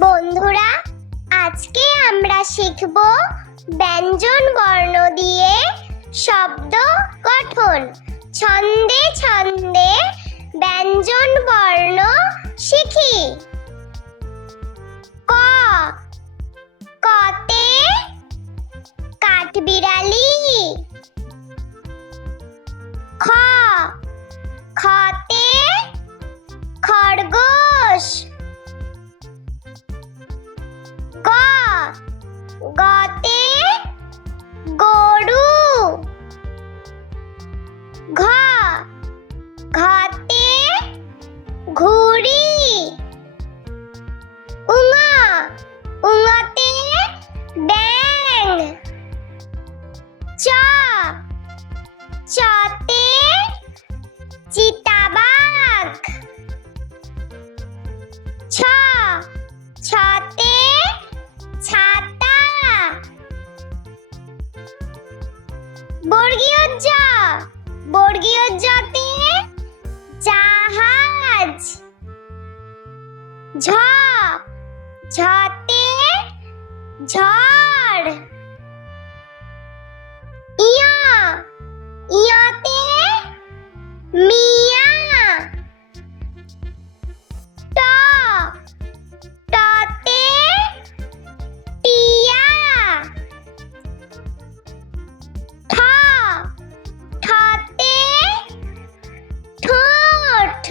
বন্ধুরা, আজকে আমরা শিখব ব্যঞ্জন বর্ণ দিয়ে শব্দ গঠন। ছন্দে ছন্দে ব্যঞ্জন বর্ণ শিখি। ক, কতে কাঠবিড়ালি। খ, খতে খরগোশ। গ, গতে গরু। ঘ, ঘতে ঘুড়ি। উঙ, উঙতে ব্যাঙ। চ, চতে চিতাবাঘ। ছ, ছতে ছাতা। বর্গীয় জ, বর্গীয় জতে জাহাজ। ঝ, ঝতে ঝড়। ইয়, ইয়তে মিয়া। ট, টতে টিয়া। ঠ, ঠতে ঠোঁট।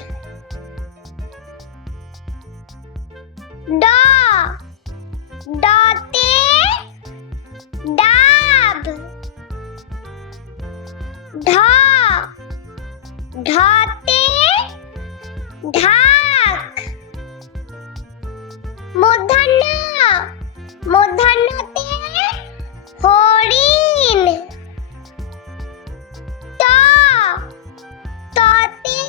ড, ডতে ডাব। ঢ, ঢতে ঢাক। মূর্ধন্য, মূর্ধন্যতে হরিণ। ত, ততে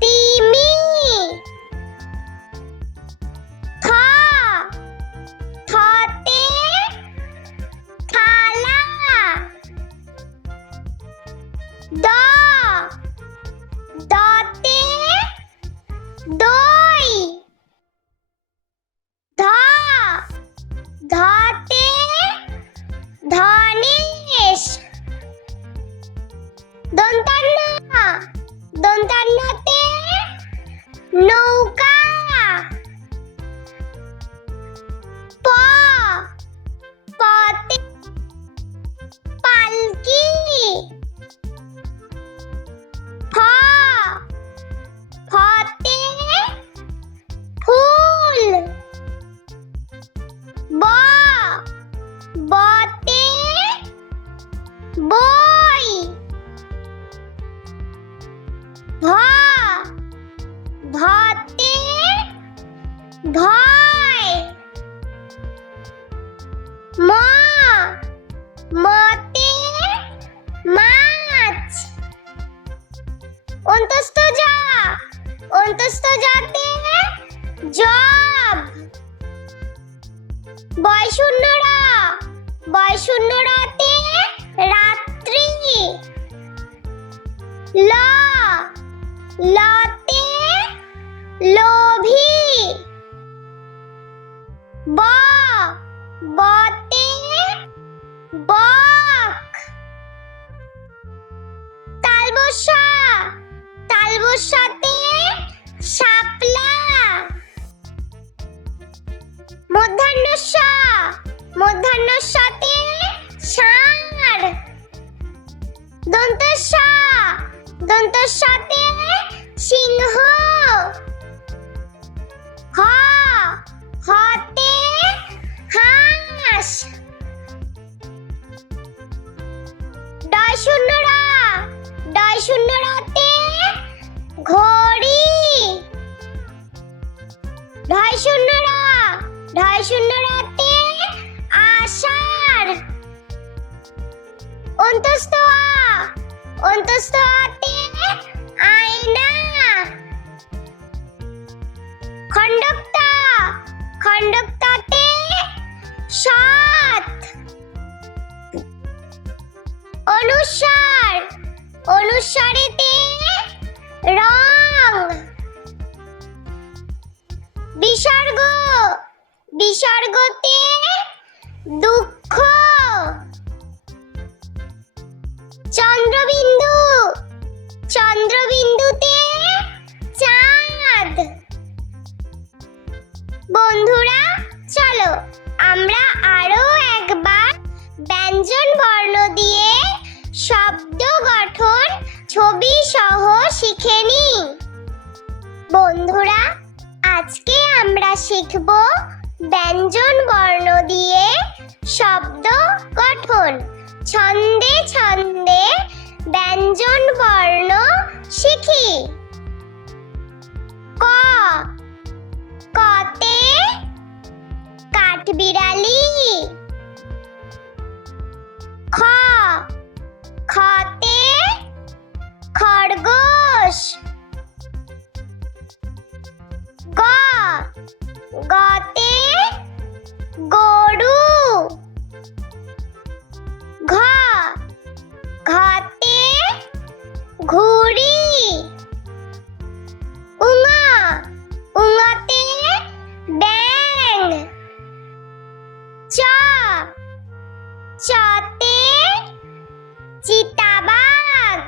তিমি। থ, থতে থালা। দ, দতে দই। ধ, ধতে ধনেশ। দন্তান্ন, দন্তান্নতে নৌকা। প, পতে পালকি। ফ, ফতে ফুল। ব, বতে বই। ভ, ভতে ভয়। ম, মতে মাছ। অন্তস্থ জ, অন্তস্থ জতে জব। বয়শূন্য র, বয়শূন্য রতে রাত্রি। ল, লতে লোভী। ব, বতে বক। তালবস্য, তালবস্যতে শাপলা। মূর্ধন্যস্য, মূর্ধন্যস্যতে ষাঁড়। দন্তস্য, দন্তস্যতে সিংহ। হ, হতে হাঁস। ডয়শূন্য র, ডয়শূন্য রতে ঘড়ি। ঢয়শূন্য র, ঢয়শূন্য রতে আষাঢ়। অন্তস্থ আ, অন্তস্থ আতে আয়না। খণ্ডক্ত, খণ্ডক্ততে সৎ। অনুস্বার, অনুস্বরেতে রং। বিসর্গ, ব্যঞ্জন বর্ণ দিয়ে শব্দ গঠন ছবি সহ শিখে নিই। বন্ধুরা, আজকে আমরা শিখব ব্যঞ্জন বর্ণ দিয়ে শব্দ গঠন। ছন্দে ছন্দে ব্যঞ্জন বর্ণ শিখি। ক, কতে কাঠবিড়ালি। খ, খতে খরগোশ। গ, গতে গরু। ঘ, ঘতে ঘুড়ি। উঙ, উঙতে ব্যাঙ। চ, চতে চিতাবাঘ।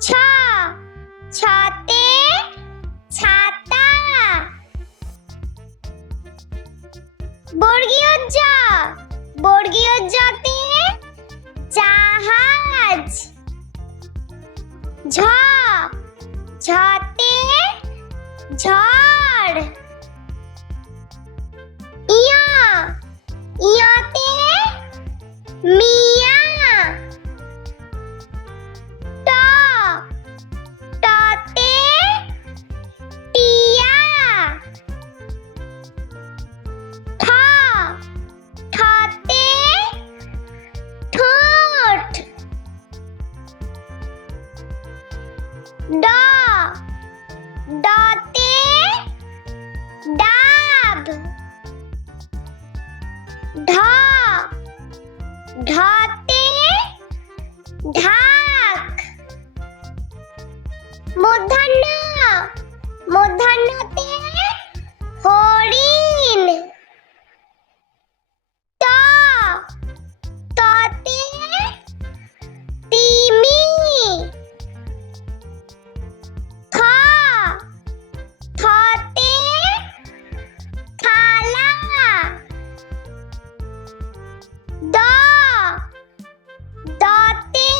ছ, ছতে ছাতা। বর্গীয় জ, বর্গীয় জতে জাহাজ। ঝ, ঝতে ঝড়। ইয়, ইয়তে মিয়া। ট, টতে টিয়া। ঠ, ঠতে ঠোঁট। ড, ডতে ডাব। ঢ, ঢতে ঢাক। মূর্ধন্য, মূর্ধন্যতে হরিণ। ত, ততে তিমি। থ, থতে থালা। দ, দতে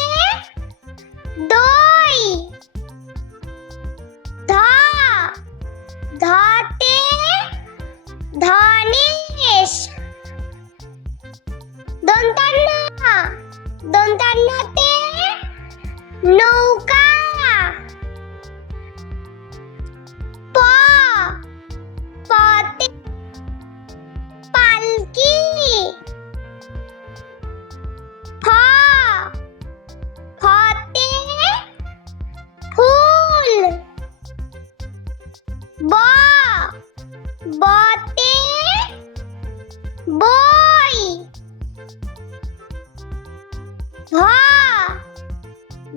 দই। ধ, ধতে ধনেশ। দন্তান্ন, দন্তান্নতে নৌকা। প, পতে পালকি। ফ, ফতে ফুল। ব, বতে বই। ভ,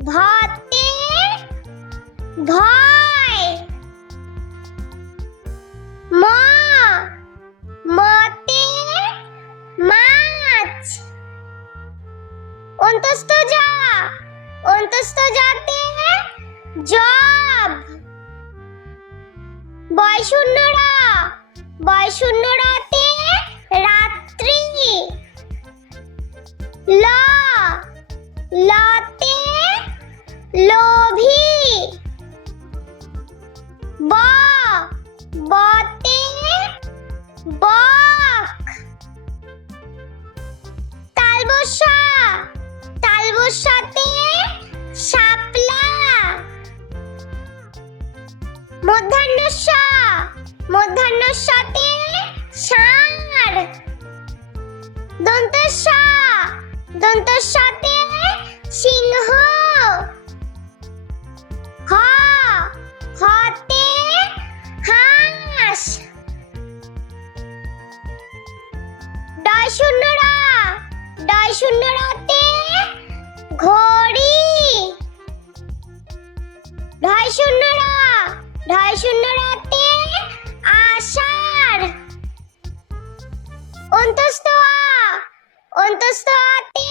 ভতে ভয়। ম, মতে মাছ। অন্তস্থ জ, অন্তস্থ জতে জব। বয়শূন্য র, বয়শূন্য রতে রাত্রি। ল, লতে লোভী। ব, বতে বক। তালবস্য, তালবস্যতে শাপলা। মূর্ধন্যস্য, মূর্ধন্যস্যতে ষাঁড়। দন্তস্য, দন্তস্যতে সিংহ। হ, হতে হাঁস। ডয়শূন্য র, ডয়শূন্য রতে ঘড়ি। ঢয়শূন্য র, ঢয়শূন্য রতে আষাঢ়। অন্তস্থ আ, অন্তস্থ আতে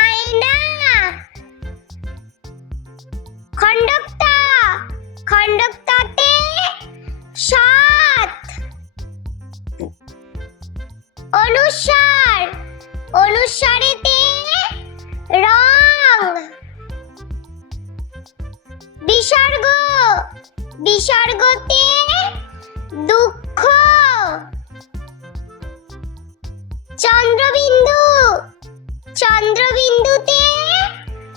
আয়না। খণ্ডক্ত, খণ্ডক্ততে সাত। অনুস্বার, অনুস্বরেতে রং। বিসর্গ, বিসর্গতে দুঃখ। চন্দ্রবিন্দু, চন্দ্রবিন্দুতে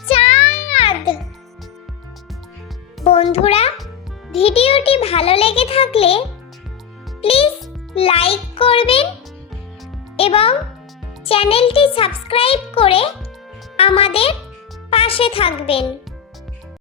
চাঁদ। বন্ধুরা, ভিডিওটি ভালো লেগে থাকলে প্লিজ লাইক করবেন এবং চ্যানেলটি সাবস্ক্রাইব করে আমাদের পাশে থাকবেন।